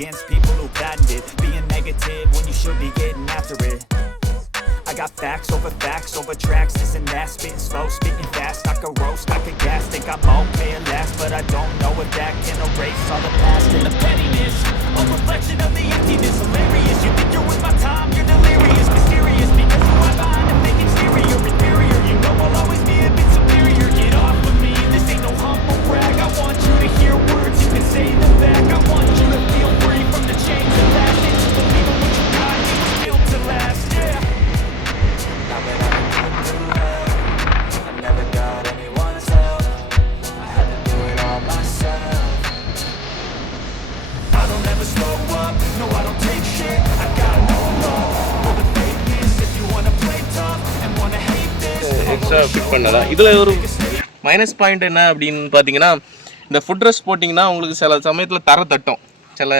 against people who patented being negative when you should be getting after it. I got facts over facts over tracks, this and that. Spitting slow, speaking fast. I could roast, I could gas. Think I'm okay at last, but I don't know if that can erase all the past and the pettiness. A reflection of the emptiness. Hilarious. You think you're with my time, you're delirious, mysterious. Because you are behind a fake exterior, inferior. You know I'll always be a bit superior. Get off of me, this ain't no humble brag. I want you to hear words, you can say them back. I want extra fit பண்ணலாம் இதில் ஒரு minus point என்ன அப்படின்னு பார்த்தீங்கன்னா இந்த foot rest போட்டிங்கன்னா உங்களுக்கு சில சமயத்தில் தர தட்டும். சில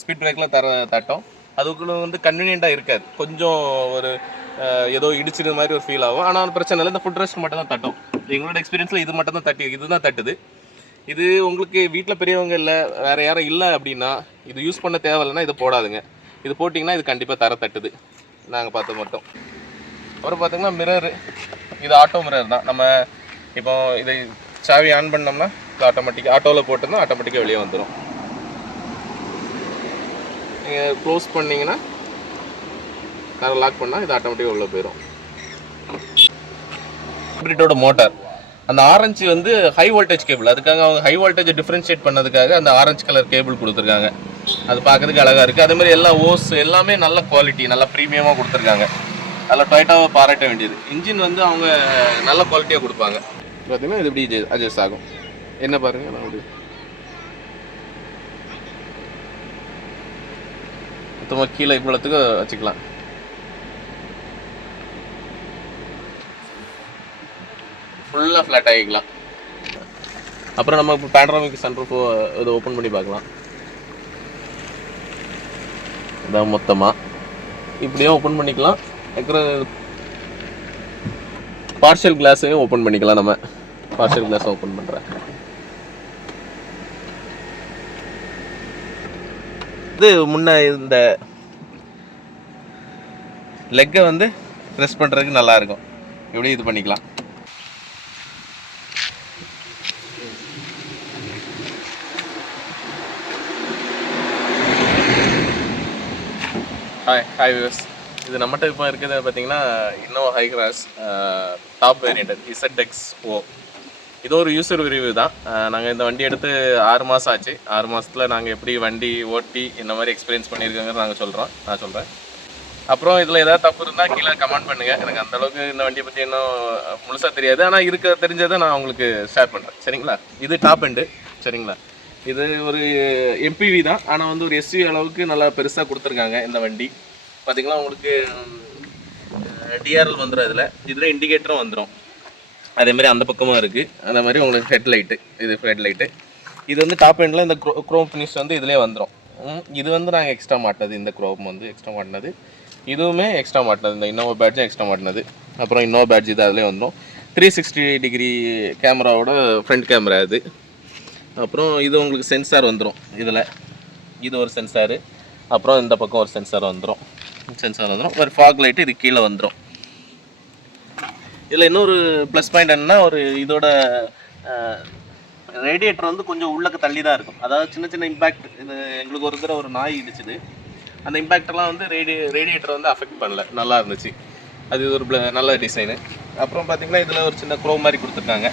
ஸ்பீட் பிரேக்கில் தர தட்டும். அதுக்குள்ள வந்து கன்வீனியண்ட்டாக இருக்காது. கொஞ்சம் ஒரு ஏதோ இடிச்சிருந்த மாதிரி ஒரு ஃபீல் ஆகும். ஆனால் பிரச்சனை இல்லை. இந்த ஃபுட் ரெஸ்ட் மட்டும் தான் தட்டும். எங்களோட எக்ஸ்பீரியன்ஸில் இது மட்டும் தான் தட்டி இதுதான் தட்டுது. இது உங்களுக்கு வீட்டில் பெரியவங்க இல்லை வேறு யாரும் இல்லை அப்படின்னா இது யூஸ் பண்ண தேவையில்லைன்னா இது போடாதுங்க. இது போட்டிங்கன்னா இது கண்டிப்பாக தர தட்டுது. நாங்கள் பார்த்து மட்டும். அப்புறம் பார்த்தீங்கன்னா மிரரு இது ஆட்டோ மிரர் தான். நம்ம இப்போ இதை சாவி ஆன் பண்ணோம்னா ஆட்டோமேட்டிக் ஆட்டோவில் போட்டோம்னா ஆட்டோமேட்டிக்காக வெளியே வந்துடும் நீங்கள் க்ளோஸ் பண்ணீங்கன்னா காரை லாக் பண்ணால் இது ஆட்டோமேட்டிக்காக உள்ளே போயிடும் ஹைப்ரிட்டோட மோட்டார் அந்த ஆரஞ்சு வந்து ஹை வோல்டேஜ் கேபிள் அதுக்காக அவங்க ஹை வோல்டேஜ் டிஃப்ரென்ஷியேட் பண்ணதுக்காக அந்த ஆரஞ்சு கலர் கேபிள் கொடுத்துருக்காங்க. அது பார்க்கறதுக்கு அழகாக இருக்குது அதே மாதிரி எல்லா ஓஸ் எல்லாமே நல்ல குவாலிட்டி நல்ல ப்ரீமியமாக கொடுத்துருக்காங்க. நல்ல டொயட்டாவை பாராட்ட வேண்டியது. இன்ஜின் வந்து அவங்க நல்ல குவாலிட்டியாக கொடுப்பாங்க. பார்த்தீங்கன்னா இது இப்படி அட்ஜஸ்ட் ஆகும். என்ன பாருங்க நான் அப்படி மொத்தமாக கீழே இவ்வளோத்துக்கு வச்சுக்கலாம். ஃபுல்லாக ஃப்ளாட் ஆகிக்கலாம். அப்புறம் நம்ம இப்போ பேண்ட்ராமிக் சன்ரூஃப் இதை ஓப்பன் பண்ணி பார்க்கலாம். இதான் மொத்தமாக இப்படியே ஓப்பன் பண்ணிக்கலாம். இருக்கிற பார்ஷியல் கிளாஸையும் ஓப்பன் பண்ணிக்கலாம் நம்ம. பார்ஷியல் கிளாஸ் ஓப்பன் பண்ணுறேன் இது முன்ன இந்த லெக்கை வந்து ப்ரெஸ் பண்ணுறதுக்கு நல்லா இருக்கும் இது பண்ணிக்கலாம்? ஹாய் ஹாய் வியூஸ் இது நம்மகிட்ட இப்போ இருக்கிறது பார்த்தீங்கன்னா Innova Hycross top variant ZX O இது ஒரு யூசர் ரிவ்யூ தான் நாங்கள் இந்த வண்டி எடுத்து ஆறு மாதம் ஆச்சு. ஆறு மாதத்தில் நாங்கள் எப்படி வண்டி ஓட்டி இந்த மாதிரி எக்ஸ்பீரியன்ஸ் பண்ணியிருக்கோங்கிறது நாங்கள் சொல்கிறோம் நான் சொல்கிறேன் அப்புறம் இதில் ஏதாவது தப்பு இருந்தால் கீழே கமெண்ட் பண்ணுங்கள் எனக்கு அந்தளவுக்கு இந்த வண்டியை பற்றி இன்னும் முழுசாக தெரியாது. ஆனால் இருக்க தெரிஞ்சதை நான் உங்களுக்கு ஷேர் பண்ணுறேன் சரிங்களா? இது டாப் எண்டு சரிங்களா? இது ஒரு எம்பிவி தான். ஆனால் வந்து ஒரு எஸ்யூ அளவுக்கு நல்லா பெருசாக கொடுத்துருக்காங்க இந்த வண்டி. பார்த்தீங்களா உங்களுக்கு டிஆர்எல் வந்துடும் இதில். இதில் இண்டிகேட்டரும் வந்துடும் அதே மாதிரி அந்த பக்கமும் இருக்குது அந்த மாதிரி உங்களுக்கு ஹெட்லைட்டு இது ஹெட்லைட்டு இது வந்து டாப் எண்டில் இந்த க்ரோ க்ரோம் ஃபினிஷ் வந்து இதிலே வந்துடும் இது வந்து நாங்கள் எக்ஸ்ட்ரா மாட்டினது இந்த க்ரோம் வந்து எக்ஸ்ட்ரா மாட்டினது. இதுவுமே எக்ஸ்ட்ரா மாட்டினது இந்த இன்னோவா பேட்ஜும் எக்ஸ்ட்ரா மாட்டினது. அப்புறம் இன்னோவா பேட்ஜ் இது அதிலே வந்துடும் த்ரீ சிக்ஸ்டி டிகிரி கேமராவோட ஃப்ரண்ட் கேமரா இது. அப்புறம் இது உங்களுக்கு சென்சார் வந்துடும் இதில். இது ஒரு சென்சாரு அப்புறம் இந்த பக்கம் ஒரு சென்சார் வந்துடும் சென்சார் வந்துடும் ஒரு ஃபாக் லைட்டு இது கீழே வந்துடும் இதில் இன்னொரு ப்ளஸ் பாயிண்ட் என்னன்னா ஒரு இதோட ரேடியேட்டர் வந்து கொஞ்சம் உள்ளக்க தள்ளி தான் இருக்கும். அதாவது சின்ன சின்ன இம்பேக்ட் இது எங்களுக்கு ஒரு தடவை ஒரு நாய் இடிச்சுது. அந்த இம்பேக்டெல்லாம் வந்து ரேடியே ரேடியேட்டர் வந்து அஃபெக்ட் பண்ணல. நல்லா இருந்துச்சு. அது ஒரு நல்ல டிசைனு அப்புறம் பார்த்தீங்கன்னா இதில் ஒரு சின்ன க்ரோ மாதிரி கொடுத்துருக்காங்க.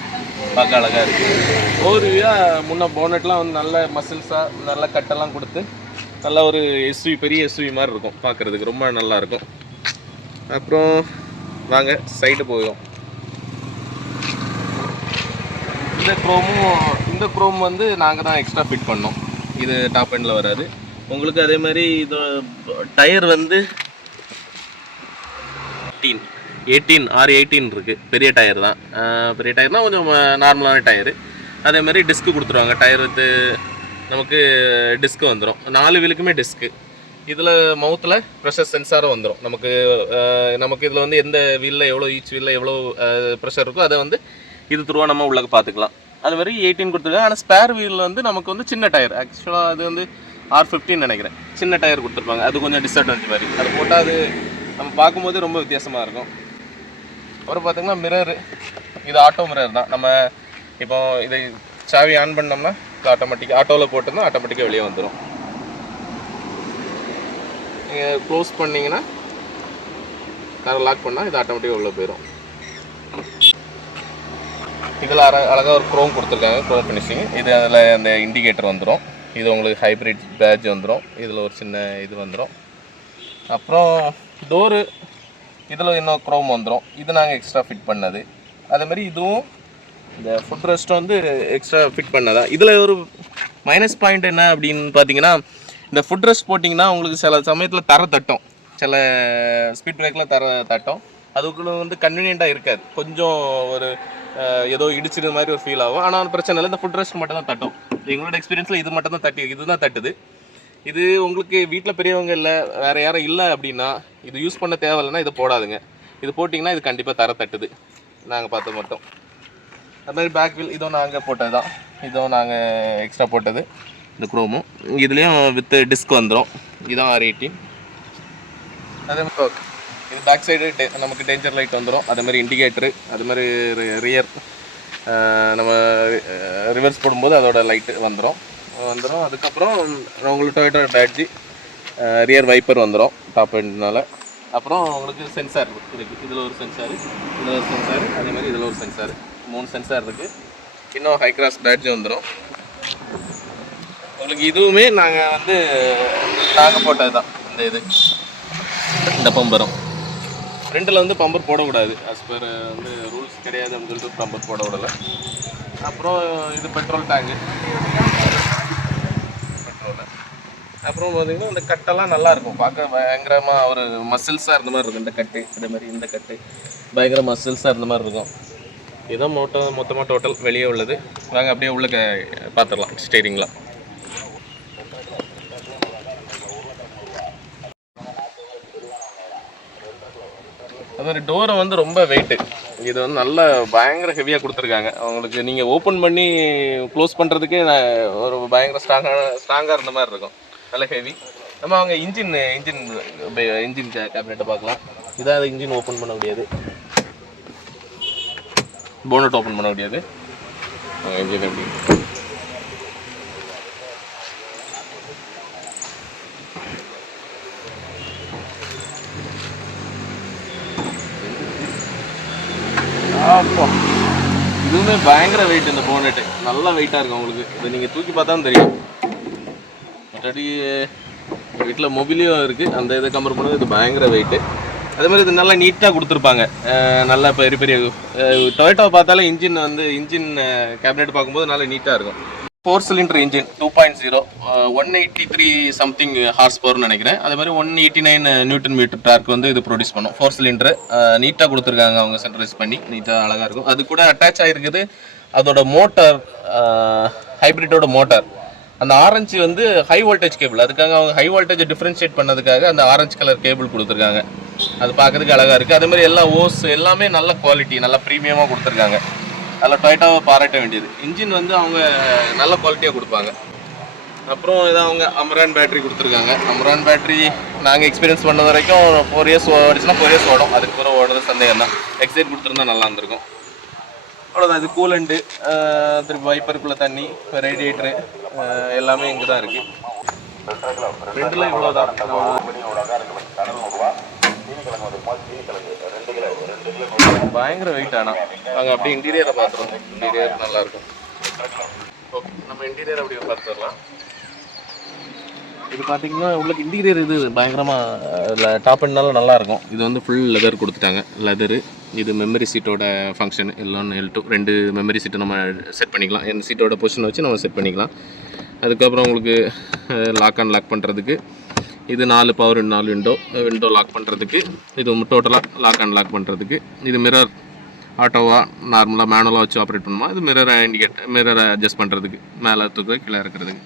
பார்க்க அழகாக இருக்குது ஓவர்வியூவாக முன்ன போனட்லாம் வந்து நல்ல மசில்ஸாக நல்ல கட்டெல்லாம் கொடுத்து நல்ல ஒரு எஸ்வி பெரிய எஸ்வி மாதிரி இருக்கும். பார்க்குறதுக்கு ரொம்ப நல்லா இருக்கும். அப்புறம் வாங்க சைடு போயிடும் இந்த க்ரோமும் இந்த க்ரோம் வந்து நாங்கள் தான் எக்ஸ்ட்ரா ஃபிட் பண்ணோம். இது டாப் எண்டில் வராது. உங்களுக்கு அதே மாதிரி இது டயர் வந்து எயிட்டீன் எயிட்டீன் ஆர் எயிட்டீன் இருக்குது பெரிய டயர் தான். பெரிய பெரிய டயர்னால் கொஞ்சம் நார்மலான டயரு. அதே மாதிரி டிஸ்க்கு கொடுத்துருவாங்க. டயர் வந்து நமக்கு டிஸ்க்கு வந்துடும் நாலு வீலுக்குமே டிஸ்க்கு இதில் மவுத்தில் ப்ரெஷர் சென்சாரும் வந்துடும் நமக்கு நமக்கு இதில் வந்து எந்த வீலில் எவ்வளோ ஈச் வீலில் எவ்வளோ ப்ரெஷர் இருக்கோ அதை வந்து இது த்ரூவாக நம்ம உள்ளே பார்த்துக்கலாம். அது மாதிரி எயிட்டீன் கொடுத்துருக்காங்க. ஆனால் ஸ்பேர் வீல் வந்து நமக்கு வந்து சின்ன டயர் ஆக்சுவலாக அது வந்து ஆர் ஃபிஃப்டின்னு நினைக்கிறேன். சின்ன டயர் கொடுத்துருப்பாங்க. அது கொஞ்சம் டிஸ்அட்வான்டேஜ் மாதிரி. அது போட்டால் அது நம்ம பார்க்கும்போது ரொம்ப வித்தியாசமாக இருக்கும். அப்புறம் பார்த்தீங்கன்னா மிரர் இது ஆட்டோ மிரர் தான். நம்ம இப்போ இதை சாவி ஆன் பண்ணோம்னா இது ஆட்டோமேட்டிக் ஆட்டோவில் போட்டோம்னா ஆட்டோமேட்டிக்காக வெளியே வந்துடும் நீங்கள் க்ளோஸ் பண்ணிங்கன்னா காரை லாக் பண்ணால் இது ஆட்டோமேட்டிக்காக உள்ளே போயிடும் இதில் அழ அழகாக ஒரு க்ரோம் கொடுத்துருக்காங்க. க்ரோம் ஃபினிஷிங் இது அதில் அந்த இண்டிகேட்டர் வந்துடும் இது உங்களுக்கு ஹைப்ரிட் பேட்ச் வந்துடும் இதில் ஒரு சின்ன இது வந்துடும் அப்புறம் டோரு இதில் இன்னும் க்ரோம் வந்துடும் இது நாங்கள் எக்ஸ்ட்ரா ஃபிட் பண்ணது. அதே மாதிரி இதுவும் இந்த ஃபுட் ரெஸ்ட் வந்து எக்ஸ்ட்ரா ஃபிட் பண்ணதான். இதில் ஒரு மைனஸ் பாயிண்ட் என்ன அப்படின்னு பார்த்தீங்கன்னா இந்த ஃபுட் ரெஸ்ட் போட்டிங்கன்னா உங்களுக்கு சில சமயத்தில் தர தட்டும். சில ஸ்பீட் பிரேக்கில் தர தட்டும். அதுக்குள்ள வந்து கன்வீனியண்ட்டாக இருக்காது. கொஞ்சம் ஒரு ஏதோ இடிச்சிருந்த மாதிரி ஒரு ஃபீல் ஆகும். ஆனால் பிரச்சனை இல்லை. இந்த ஃபுட் ரெஸ்ட் மட்டும் தான் தட்டும். எங்களோட எக்ஸ்பீரியன்ஸில் இது மட்டும் தான் தட்டி இதுதான் தட்டுது. இது உங்களுக்கு வீட்டில் பெரியவங்க இல்லை வேறு யாரும் இல்லை அப்படின்னா இது யூஸ் பண்ண தேவையில்லைன்னா இதை போடாதுங்க. இது போட்டிங்கன்னா இது கண்டிப்பாக தர தட்டுது. நாங்கள் பார்த்து மட்டும் அது மாதிரி பேக் வீல் இதுவும் நாங்கள் போட்டது தான் இதுவும் நாங்கள் எக்ஸ்ட்ரா போட்டது. இந்த குரோமும் இதுலேயும் வித்து டிஸ்க் வந்துடும் இதுதான் ஆர் எயிட்டீன் அதே மாதிரி ஓகே இது பேக் சைடு நமக்கு டேஞ்சர் லைட் வந்துடும் அதே மாதிரி இண்டிகேட்டரு அது மாதிரி ரியர் நம்ம ரிவர்ஸ் போடும்போது அதோட லைட்டு வந்துடும் வந்துடும் அதுக்கப்புறம் உங்களுக்கு டொயோட்டோ பேட்ஜி ரியர் வைப்பர் வந்துடும் டாப் எண்ட்னால அப்புறம் உங்களுக்கு சென்சார் இருக்குது இதில் ஒரு சென்சார் இதில் ஒரு சென்சார் அதே மாதிரி இதில் ஒரு சென்சார் மூணு சென்சார் இருக்குது இன்னும் ஹை கிராஸ் பேட்ஜி வந்துடும் உங்களுக்கு இதுவுமே நாங்கள் வந்து நாங்கள் போட்டது தான் இந்த இது. இந்த பம்பரம் ஃப்ரண்ட்டில் வந்து பம்பர் போடக்கூடாது. அஸ் பர் வந்து ரூல்ஸ் கிடையாது அப்படின்னு சொல்லிட்டு பம்பர் போட விடலை அப்புறம் இது பெட்ரோல் டேங்கு பெட்ரோலு அப்புறம் பார்த்தீங்கன்னா இந்த கட்டெல்லாம் நல்லாயிருக்கும். பார்க்க பயங்கரமாக ஒரு மசில்ஸாக இருந்த மாதிரி இருக்கும். இந்த கட்டு இதே மாதிரி இந்த கட்டு. பயங்கர மசில்ஸாக இருந்த மாதிரி இருக்கும். இதுதான் மொட்டை மொத்தமாக டோட்டல் வெளியே உள்ளது. நாங்கள் அப்படியே உள்ளே பார்த்துடலாம். ஸ்டேரிங்லாம் அது மாதிரி டோரை வந்து ரொம்ப வெயிட்டு இது வந்து நல்ல பயங்கர ஹெவியாக கொடுத்துருக்காங்க. அவங்களுக்கு நீங்கள் ஓப்பன் பண்ணி க்ளோஸ் பண்ணுறதுக்கே ஒரு பயங்கர ஸ்ட்ராங்கான ஸ்ட்ராங்காக இருந்த மாதிரி இருக்கும். நல்ல ஹெவி நம்ம அவங்க இன்ஜின் இன்ஜின் இன்ஜின் கேபினெட்டை பார்க்கலாம். இதான் இன்ஜின் ஓப்பன் பண்ண முடியாது. போனட் ஓப்பன் பண்ண முடியாது. இன்ஜின் எப்படி? இதுவுமே பயங்கர வெயிட் இந்த போனட்டு நல்ல வெயிட்டாக இருக்கும் உங்களுக்கு. இதை நீங்கள் தூக்கி பார்த்தா தெரியும். மற்றபடி வீட்டில் மொபிலியும் இருக்குது அந்த இதை கம்பேர் பண்ணுறது இது பயங்கர வெயிட்டு அதே மாதிரி இது நல்லா நீட்டாக கொடுத்துருப்பாங்க. நல்லா பெரிய பெரிய டொயேட்டோவை பார்த்தாலே இன்ஜின் வந்து இன்ஜின் கேபினெட் பார்க்கும்போது நல்லா நீட்டாக இருக்கும். Four cylinder engine two point zero one eighty three something horse பவர்னு நினைக்கிறேன். அதே மாதிரி one eighty nine newton meter torque வந்து இது ப்ரொடியூஸ் பண்ணும். ஃபோர் சிலிண்டர் நீட்டாக கொடுத்துருக்காங்க அவங்க சென்ட்ரைஸ் பண்ணி. நீட்டாக அழகாக இருக்கும். அது கூட அட்டாச் ஆகிருக்குது அதோட மோட்டார் ஹைப்ரிட்டோட மோட்டார் அந்த ஆரஞ்சு வந்து ஹை வோல்டேஜ் கேபிள் அதுக்காக அவங்க ஹை வோல்டேஜை டிஃப்ரென்ஷியேட் பண்ணதுக்காக அந்த ஆரஞ்சு கலர் கேபிள் கொடுத்துருக்காங்க. அது பார்க்கறதுக்கு அழகாக இருக்குது அதே மாதிரி எல்லா ஓஸ் எல்லாமே நல்ல குவாலிட்டி நல்லா ப்ரீமியமாக கொடுத்துருக்காங்க. அதில் டொயட்டாவை பாராட்ட வேண்டியது. இன்ஜின் வந்து அவங்க நல்ல குவாலிட்டியாக கொடுப்பாங்க. அப்புறம் இதை அவங்க அமரான் பேட்டரி கொடுத்துருக்காங்க. அமரான் பேட்டரி நாங்கள் எக்ஸ்பீரியன்ஸ் பண்ணது வரைக்கும் ஃபோர் இயர்ஸ் ஓடிச்சுன்னா ஃபோர் இயர்ஸ் ஓடும். அதுக்கு பிறகு ஓடுறது சந்தேகம் தான் எக்ஸைட் கொடுத்துருந்தா நல்லா இருந்திருக்கும். அவ்வளோதான் இது கூலண்ட்டு திருப்பி வைப்பருக்குள்ளே தண்ணி ரேடியேட்டரு எல்லாமே இங்கே தான் இருக்குது ஃப்ரெண்டில் இவ்வளோ தான் பயங்கர வெயிட் ஆனால் நாங்கள் அப்படியே இன்டீரியரை பார்த்துருவோம். இன்டீரியர் நல்லா இருக்கும் ஓகே நம்ம இன்டீரியர் அப்படியே பார்த்துடலாம் இது பார்த்தீங்கன்னா உங்களுக்கு இன்டீரியர் இது பயங்கரமாக டாப் எண்ட்னால நல்லா இருக்கும் இது வந்து ஃபுல் லெதர் கொடுத்துட்டாங்க. லெதரு இது மெமரி சீட்டோட ஃபங்க்ஷன் எல்லாம் எல் டூ ரெண்டு மெமரி சீட்டை நம்ம செட் பண்ணிக்கலாம். எந்த சீட்டோட பொசிஷன் வச்சு நம்ம செட் பண்ணிக்கலாம். அதுக்கப்புறம் உங்களுக்கு லாக் அண்ட் லாக் பண்ணுறதுக்கு இது நாலு பவர் நாலு விண்டோ விண்டோ லாக் பண்ணுறதுக்கு இது டோட்டலாக லாக் அண்ட் லாக் பண்ணுறதுக்கு இது மிரர் ஆட்டோவாக நார்மலாக மேனுவலாக வச்சு ஆப்ரேட் பண்ணுமா? இது மிரரை இண்டிகேட் மிரரை அட்ஜஸ்ட் பண்ணுறதுக்கு மேலே தூக்க கீழே இருக்கிறதுக்கு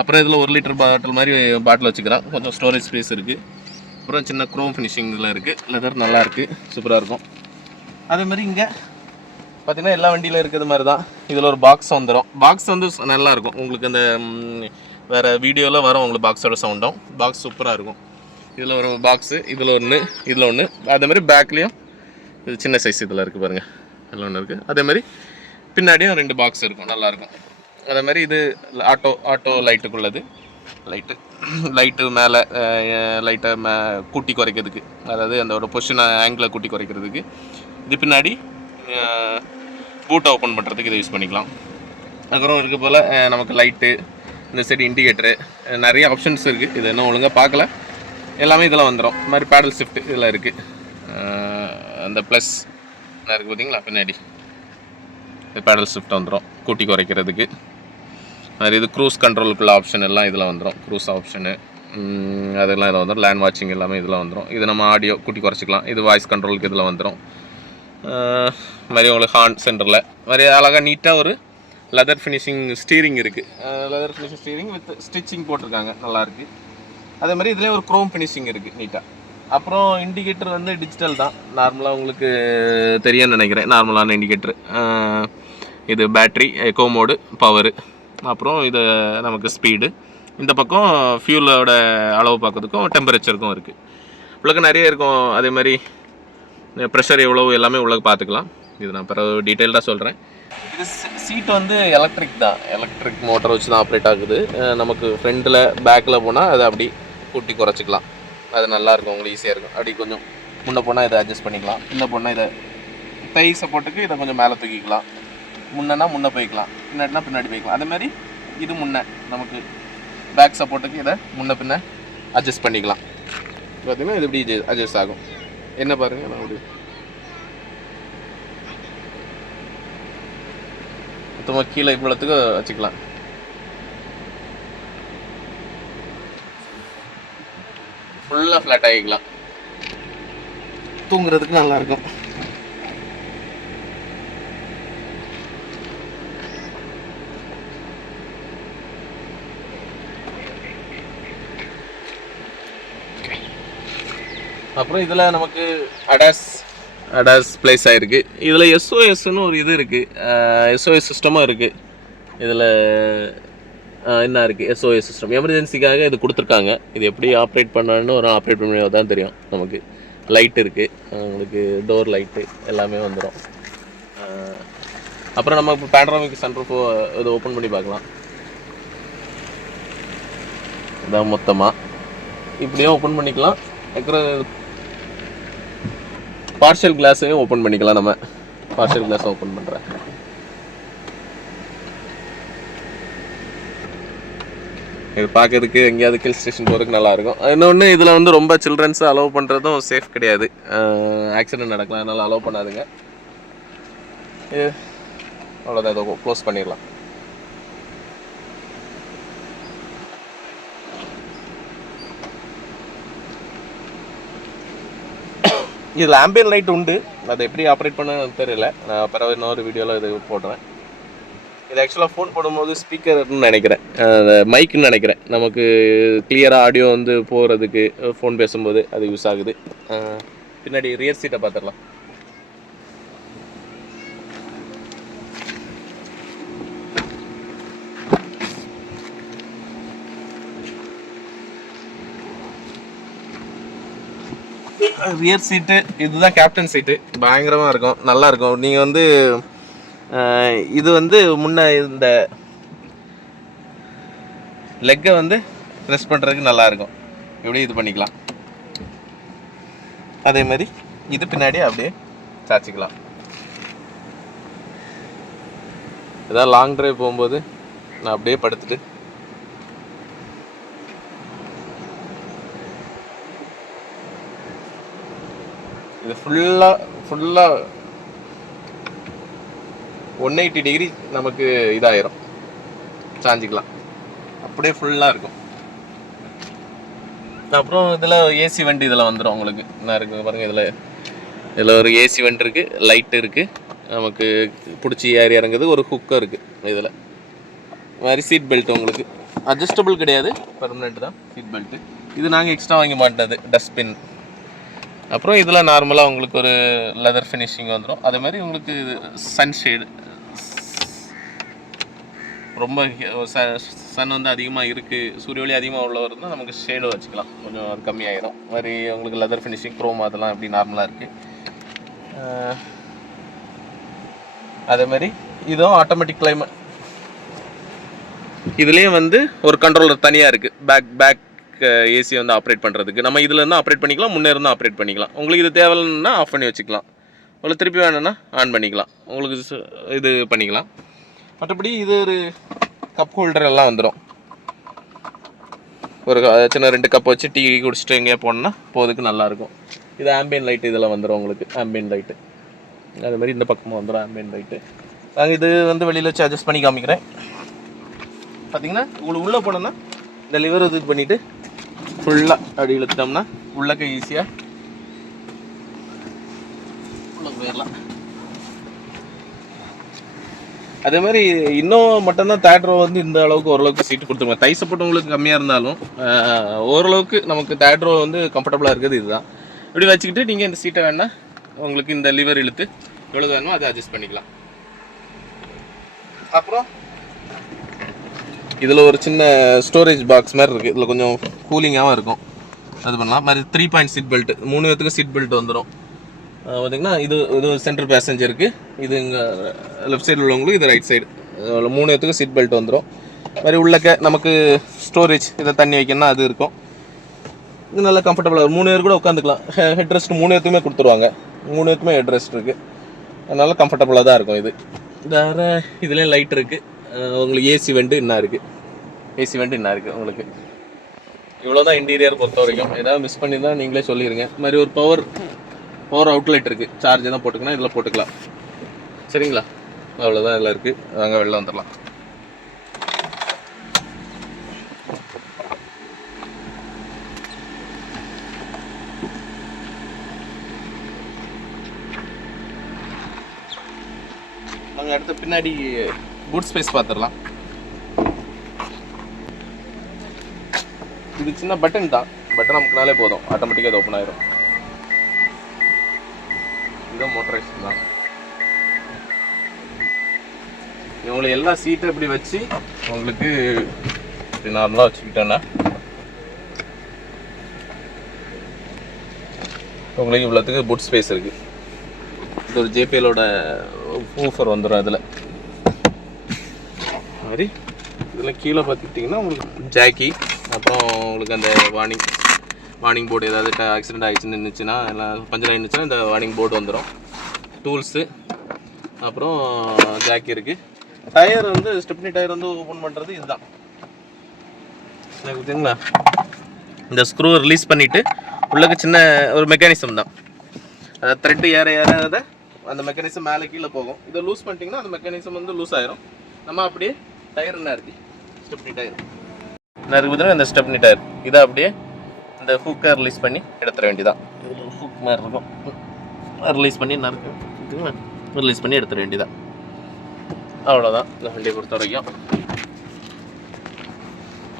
அப்புறம் இதில் ஒரு லிட்டர் பாட்டில் மாதிரி பாட்டில் வச்சுக்கிறான். கொஞ்சம் ஸ்டோரேஜ் ஸ்பேஸ் இருக்குது அப்புறம் சின்ன க்ரோம் ஃபினிஷிங் இதில் இருக்குது லெதர் நல்லாயிருக்கு சூப்பராக இருக்கும். அதே மாதிரி இங்கே பார்த்தீங்கன்னா எல்லா வண்டியிலும் இருக்கிறது மாதிரி தான் இதில் ஒரு பாக்ஸ் வந்துடும் பாக்ஸ் வந்து நல்லாயிருக்கும் உங்களுக்கு அந்த வேறு வீடியோவில் வரும் உங்களுக்கு பாக்ஸோட சவுண்டும் பாக்ஸ் சூப்பராக இருக்கும். இதில் ஒரு பாக்ஸு இதில் ஒன்று இதில் ஒன்று அதே மாதிரி பேக்லேயும் இது சின்ன சைஸ் இதில் இருக்குது பாருங்கள் இதில் ஒன்று இருக்குது அதே மாதிரி பின்னாடியும் ரெண்டு பாக்ஸ் இருக்கும். நல்லாயிருக்கும் அதே மாதிரி இது ஆட்டோ ஆட்டோ லைட்டுக்குள்ளது லைட்டு லைட்டு மேலே லைட்டை மே கூட்டி குறைக்கிறதுக்கு. அதாவது அந்த ஒரு பொசிஷன் ஆங்கிளை கூட்டி குறைக்கிறதுக்கு. இது பின்னாடி பூட்டை ஓப்பன் பண்ணுறதுக்கு இதை யூஸ் பண்ணிக்கலாம். அப்புறம் இருக்க போல் நமக்கு லைட்டு இந்த சைடு இண்டிகேட்டரு நிறைய ஆப்ஷன்ஸ் இருக்குது இது இன்னும் ஒழுங்காக பார்க்கல. எல்லாமே இதில் வந்துடும் இந்த மாதிரி பேடல் ஷிஃப்ட் இதில் இருக்குது அந்த ப்ளஸ் இருக்குது பார்த்தீங்களா பின்னாடி. இது பேடல் ஷிஃப்ட் வந்துடும் கூட்டி குறைக்கிறதுக்கு. அது இது க்ரூஸ் கண்ட்ரோலுக்குள்ள ஆப்ஷன் எல்லாம் இதில் வந்துடும் க்ரூஸ் ஆப்ஷனு அதெல்லாம் இதில் வந்துடும் லேண்ட் வாட்சிங் எல்லாமே இதில் வந்துடும் இது நம்ம ஆடியோ கூட்டி குறைச்சிக்கலாம். இது வாய்ஸ் கண்ட்ரோலுக்கு இதில் வந்துடும் மாதிரி உங்களுக்கு ஹார்ன் சென்டரில் மாதிரி அழகாக நீட்டாக ஒரு லெதர் ஃபினிஷிங் ஸ்டீரிங் இருக்குது leather finishing steering with stitching போட்டிருக்காங்க. நல்லாயிருக்கு அதே மாதிரி இதுலேயே ஒரு க்ரோம் ஃபினிஷிங் இருக்குது நீட்டாக அப்புறம் இண்டிகேட்டர் வந்து டிஜிட்டல் தான். நார்மலாக உங்களுக்கு தெரியும்னு நினைக்கிறேன். நார்மலான இண்டிகேட்டர் இது பேட்ரி எக்கோ மோடு பவரு அப்புறம் இது நமக்கு ஸ்பீடு இந்த பக்கம் ஃபியூலோட அளவு பார்க்கறதுக்கும் டெம்பரேச்சருக்கும் இருக்குது உங்களுக்கு நிறைய இருக்கும். அதே மாதிரி ப்ரெஷர் எவ்வளோ எல்லாமே உள்ள பார்த்துக்கலாம். இது நான் பிறகு டீட்டெயில்டாக சொல்கிறேன் இது சீட் வந்து எலக்ட்ரிக் தான். எலக்ட்ரிக் மோட்டர் வச்சு தான் ஆப்ரேட் ஆகுது. நமக்கு ஃப்ரண்ட்டில் பேக்கில் போனால் அதை அப்படி கூட்டி குறைச்சிக்கலாம். அது நல்லா இருக்கும் உங்களுக்கு ஈஸியாக இருக்கும். அப்படி கொஞ்சம் முன்னே போனால் இதை அட்ஜஸ்ட் பண்ணிக்கலாம். இல்லை போனால் இதை தை சப்போர்ட்டுக்கு இதை கொஞ்சம் மேலே தூக்கிக்கலாம். முன்னனா முன்னே போய்க்கலாம். பின்னாடினா பின்னாடி போய்க்கலாம். அதே மாதிரி இது முன்னே நமக்கு பேக் சப்போர்ட்டுக்கு இதை முன்ன பின்ன அட்ஜஸ்ட் பண்ணிக்கலாம். பார்த்தீங்கன்னா இது இப்படி அட்ஜஸ்ட் ஆகும். என்ன பாருங்க நான் அப்படி மொத்தமாக கீழே இவ்வளோத்துக்கு வச்சுக்கலாம். ஃபுல்லாக ஃப்ளாட் ஆகிக்கலாம். தூங்குறதுக்கு நல்லா இருக்கும். அப்புறம் இதில் நமக்கு அடாஸ் அடாஸ் பிளேஸ் ஆகிருக்கு இதில் எஸ்ஓஎஸ்ன்னு ஒரு இது இருக்குது எஸ்ஓஎஸ் சிஸ்டமும் இருக்குது இதில் என்ன இருக்குது எஸ்ஓஎஸ் சிஸ்டம் எமர்ஜென்சிக்காக இது கொடுத்துருக்காங்க. இது எப்படி ஆப்ரேட் பண்ணணும்னு ஒரு ஆப்ரேட் பண்ணி தான் தெரியும் நமக்கு. லைட் இருக்குது உங்களுக்கு டோர் லைட்டு எல்லாமே வந்துடும் அப்புறம் நம்ம இப்போ பேண்ட்ராமிக் சன்ரூஃப் இது ஓப்பன் பண்ணி பார்க்கலாம். இதான் மொத்தமாக இப்படியும் ஓப்பன் பண்ணிக்கலாம். அப்புறம் பார்ஷியல் கிளாஸையும் ஓப்பன் பண்ணிக்கலாம் நம்ம. பார்ஷியல் கிளாஸ் ஓப்பன் பண்ணுறேன் இது பார்க்கறதுக்கு எங்கேயாவது ஹில் ஸ்டேஷன் போகிறதுக்கு நல்லா இருக்கும். இன்னொன்று இதில் வந்து ரொம்ப சில்ட்ரன்ஸை அலோவ் பண்ணுறதும் சேஃப் கிடையாது. ஆக்சிடென்ட் நடக்கலாம். அதனால் அலோவ் பண்ணாதுங்க. இது அவ்வளோதான் இதை க்ளோஸ் பண்ணிடலாம். இதில் ஆம்பியன் லைட் உண்டு. அதை எப்படி ஆப்ரேட் பண்ண தெரியல. நான் பிறகு இன்னொரு வீடியோவில் இது போடுறேன். இது ஆக்சுவலாக ஃபோன் போடும்போது ஸ்பீக்கர்னு நினைக்கிறேன். மைக்குன்னு நினைக்கிறேன். நமக்கு கிளியராக ஆடியோ வந்து போகிறதுக்கு ஃபோன் பேசும்போது அது யூஸ் ஆகுது. பின்னாடி ரியர் சீட்டை பார்த்துடலாம். ரியர் சீட்டு இதுதான் கேப்டன் சீட்டு பயங்கரமாக இருக்கும். நல்லா இருக்கும். நீங்கள் வந்து இது வந்து முன்ன இந்த லெக்கை வந்து ப்ரெஸ் பண்ணுறதுக்கு நல்லா இருக்கும். இப்படி இது பண்ணிக்கலாம்? அதே மாதிரி இது பின்னாடி அப்படியே சாச்சிக்கலாம் ஏதாவது லாங் ட்ரைவ் போகும்போது நான் அப்படியே படுத்துட்டு இது ஃபுல்லாக ஃபுல்லாக ஒன் எயிட்டி டிகிரி நமக்கு இதாயிரும். சாஞ்சிக்கலாம். அப்படியே ஃபுல்லாக இருக்கும். அப்புறம் இதில் ஏசி வண்டி இதில் வந்துடும் உங்களுக்கு. என்ன இருக்குது பாருங்கள் இதில். இதில் ஒரு ஏசி வண்டி இருக்குது லைட் இருக்குது நமக்கு பிடிச்சி ஏறி இறங்குது ஒரு ஹுக்கர் இருக்குது இதில். மாதிரி சீட் பெல்ட் உங்களுக்கு. அட்ஜஸ்டபிள் கிடையாது பர்மனெண்ட் தான் சீட் பெல்ட்டு இது நாங்கள் எக்ஸ்ட்ரா வாங்கி மாட்டினது டஸ்ட்பின் அப்புறம் இதில் நார்மலாக உங்களுக்கு ஒரு லெதர் ஃபினிஷிங் வந்துடும் அதே மாதிரி உங்களுக்கு சன்ஷேடு ரொம்ப சன் வந்து அதிகமாக இருக்குது சூரிய ஒளி அதிகமாக உள்ளவர் இருந்தால் நமக்கு ஷேடு வச்சுக்கலாம். கொஞ்சம் அது கம்மியாயிடும் மாதிரி உங்களுக்கு லெதர் ஃபினிஷிங் க்ரோம் அதெல்லாம் எப்படி நார்மலாக இருக்குது அதே மாதிரி இதுவும் ஆட்டோமேட்டிக் கிளைமேட் இதுலேயும் வந்து ஒரு கண்ட்ரோலர் தனியாக இருக்குது பேக் பேக் ஏசி வந்து ஆப்ரேட் பண்ணுறதுக்கு நம்ம இதில் இருந்தால் ஆப்ரேட் பண்ணிக்கலாம் முன்னே இருந்தால் ஆப்ரேட் பண்ணிக்கலாம். உங்களுக்கு இது தேவைன்னா ஆஃப் பண்ணி வச்சுக்கலாம். உங்களுக்கு திருப்பி வேணும்னா ஆன் பண்ணிக்கலாம். உங்களுக்கு சு- இது பண்ணிக்கலாம். மற்றபடி இது ஒரு கப் ஹோல்டர் எல்லாம் வந்துடும் ஒரு க- சின்ன ரெண்டு கப் வச்சு டீ குடிச்சிட்டு எங்கேயா போனோம்னா போகிறதுக்கு நல்லாயிருக்கும். இது ஆம்பியன் லைட்டு இதில் வந்துடும் உங்களுக்கு. ஆம்பியன் லைட்டு அது மாதிரி இந்த பக்கமும் வந்துடும் ஆம்பியன் லைட்டு நாங்கள் இது வந்து வெளியில் வச்சு அட்ஜஸ்ட் பண்ணி காமிக்கிறேன். பார்த்தீங்கன்னா உங்களுக்கு உள்ளே போனோன்னா இந்த லிவர் இது பண்ணிவிட்டு ஃபுல்லாக அப்படி இழுத்தோம்னா உள்ளக்க ஈஸியாக போயிடலாம். அதே மாதிரி இன்னும் மட்டும்தான் தேட்டர் வந்து இந்த அளவுக்கு ஓரளவுக்கு சீட்டு கொடுத்துருங்க தைசை சப்போர்ட் உங்களுக்கு கம்மியாக இருந்தாலும் ஓரளவுக்கு நமக்கு தேட்டர் வந்து கம்ஃபர்டபுளாக இருக்கிறது இதுதான். இப்படி வச்சுக்கிட்டு நீங்கள் இந்த சீட்டை வேணால் உங்களுக்கு இந்த லிவர் இழுத்து எவ்வளோ வேணுமோ அதை அட்ஜஸ்ட் பண்ணிக்கலாம். அப்புறம் இதில் ஒரு சின்ன ஸ்டோரேஜ் பாக்ஸ் மாதிரி இருக்குது இதில் கொஞ்சம் கூலிங்காகவும் இருக்கும். அது பண்ணலாம். மாதிரி த்ரீ பாயிண்ட் சீட் பெல்ட் மூணு பேத்துக்கு சீட் பெல்ட் வந்துடும் பார்த்தீங்கன்னா இது இது சென்ட்ரல் பேசஞ்சருக்கு இது இங்கே லெஃப்ட் சைடு உள்ளவங்களுக்கு இது ரைட் சைடு மூணு பேத்துக்கு சீட் பெல்ட் வந்துடும் மாதிரி உள்ளக்க நமக்கு ஸ்டோரேஜ் இதை தண்ணி வைக்கணும்னா அது இருக்கும். இது நல்லா கம்ஃபர்டபுளாக மூணு பேர் கூட உட்காந்துக்கலாம். ஹெட் ரெஸ்ட் மூணு பேத்துக்குமே கொடுத்துருவாங்க. மூணு பேத்துக்குமே ஹெட் ரெஸ்ட் இருக்குது அதனால் கம்ஃபர்டபுளாக தான் இருக்கும் இது. வேறு இதுலேயும் லைட் இருக்குது உங்களுக்கு ஏசி வெண்டு என்ன இருக்குது ஏசி வெண்டு என்ன இருக்குது உங்களுக்கு. இவ்வளோ தான் இன்டீரியர் பொறுத்த வரைக்கும் ஏதாவது மிஸ் பண்ணியிருந்தா நீங்களே சொல்லிடுங்க மாதிரி ஒரு பவர் பவர் அவுட்லெட் இருக்குது சார்ஜ் தான் போட்டுக்கணும் இதில் போட்டுக்கலாம். சரிங்களா? அவ்வளோதான் இதில் இருக்குது நாங்கள் வெளில வந்துடலாம். நாங்கள் அடுத்த பின்னாடி பூட் ஸ்பேஸ் பார்த்துடலாம் இது சின்ன பட்டன் தான். பட்டன் அமுக்குனாலே போதும். ஆட்டோமேட்டிக்காக அது ஓப்பன் ஆயிரும். இதுதான் மோட்டரைஸ் தான். இவங்களை எல்லா சீட்டும் இப்படி வச்சு உங்களுக்கு இப்படி நார்மலாக வச்சுக்கிட்டேன்னா உங்களுக்கு இவ்வளோத்துக்கு புட் ஸ்பேஸ் இருக்குது இது ஒரு ஜேபிஎலோட ஊஃபர் வந்துடும் அதில். மாதிரி. இதில் கீழே பார்த்துக்கிட்டிங்கன்னா உங்களுக்கு ஜாக்கி அப்புறம் உங்களுக்கு அந்த வார்னிங் வார்னிங் போர்டு ஏதாவது ஆக்சிடென்ட் ஆகிடுச்சுன்னு இருந்துச்சுன்னா எல்லாம் பஞ்சர் ஆகிடுச்சுன்னா இந்த வார்னிங் போர்டு வந்துடும் டூல்ஸு அப்புறம் ஜாக்கி இருக்குது டயர் வந்து ஸ்டெப்னி டயர் வந்து ஓப்பன் பண்ணுறது இதுதான். எனக்கு பார்த்தீங்களா இந்த ஸ்க்ரூ ரிலீஸ் பண்ணிவிட்டு உள்ளக்கு சின்ன ஒரு மெக்கானிசம் தான். த்ரெட்டு ஏற ஏற அந்த மெக்கானிசம் மேலே கீழே போகும். இதை லூஸ் பண்ணிட்டீங்கன்னா அந்த மெக்கானிசம் வந்து லூஸ் ஆயிரும். நம்ம அப்படியே டயர் என்ன இருக்கு? Stepney tyre. என்ன இருக்கு பார்த்தீங்கன்னா இந்த ஸ்டெப்னி டயர். இதை அப்படியே இந்த ஹூக்கை ரிலீஸ் பண்ணி எடுத்துட வேண்டியதான் இதில் ஹூக் மாதிரி இருக்கும். ரிலீஸ் பண்ணி என்ன இருக்கு ரிலீஸ் பண்ணி எடுத்துட வேண்டியதான் அவ்வளோதான் இந்த வண்டியை பொறுத்த வரைக்கும்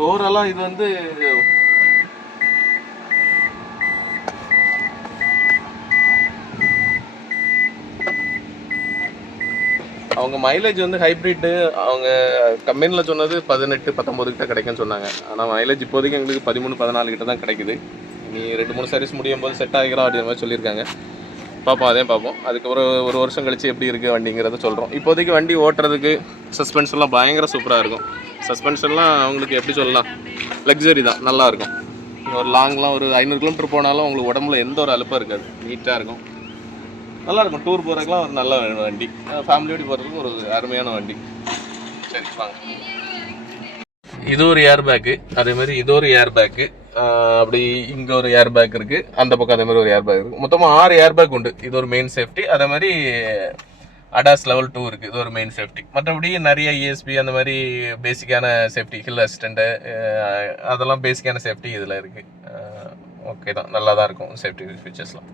ஓவராலாக இது வந்து அவங்க மைலேஜ் வந்து ஹைப்ரிட்டு அவங்க கம்பெனியில் சொன்னது பதினெட்டு பத்தொம்பது கிட்ட கிடைக்கும்னு சொன்னாங்க. ஆனால் மைலேஜ் இப்போதைக்கு எங்களுக்கு பதிமூணு பதினாலு கிட்ட தான் கிடைக்குது. நீ ரெண்டு மூணு சர்வீஸ் முடியும் போது செட் ஆகிக்கிறோம் அப்படின்ற மாதிரி சொல்லியிருக்காங்க. பார்ப்போம் அதே பார்ப்போம் அதுக்கப்புறம் ஒரு வருஷம் கழிச்சு எப்படி இருக்குது வண்டிங்கிறத சொல்கிறோம் இப்போதைக்கு வண்டி ஓட்டுறதுக்கு சஸ்பென்ஷன்லாம் பயங்கர சூப்பராக இருக்கும். சஸ்பென்ஷன்லாம் அவங்களுக்கு எப்படி சொல்லலாம்? லக்ஸரி தான் நல்லாயிருக்கும் ஒரு லாங்லாம் ஒரு ஐநூறு கிலோமீட்டர் போனாலும் உங்களுக்கு உடம்புல எந்த ஒரு அலுப்பாக இருக்காது. நீட்டாக இருக்கும். நல்லா இருக்கும். டூர் போகிறதுக்குலாம் ஒரு நல்ல வண்டி. ஃபேமிலியோடு போகிறதுக்கு ஒரு அருமையான வண்டி. சரி வாங்க. இது ஒரு ஏர் பேக்கு அதே மாதிரி இது ஒரு ஏர் பேக்கு அப்படி இங்கே ஒரு ஏர் பேக் இருக்குது அந்த பக்கம் அதே மாதிரி ஒரு ஏர் பேக் இருக்குது மொத்தமாக ஆறு ஏர் பேக் உண்டு. இது ஒரு மெயின் சேஃப்டி அதே மாதிரி அடாஸ் லெவல் டூ இருக்குது இது ஒரு மெயின் சேஃப்டி மற்றபடி நிறைய இஎஸ்பி அந்த மாதிரி பேசிக்கான சேஃப்டி ஹில் அசிஸ்டண்ட்டு அதெல்லாம் பேசிக்கான சேஃப்டி இதில் இருக்குது ஓகே தான். நல்லா தான் இருக்கும் சேஃப்டி ஃபீச்சர்ஸ்லாம்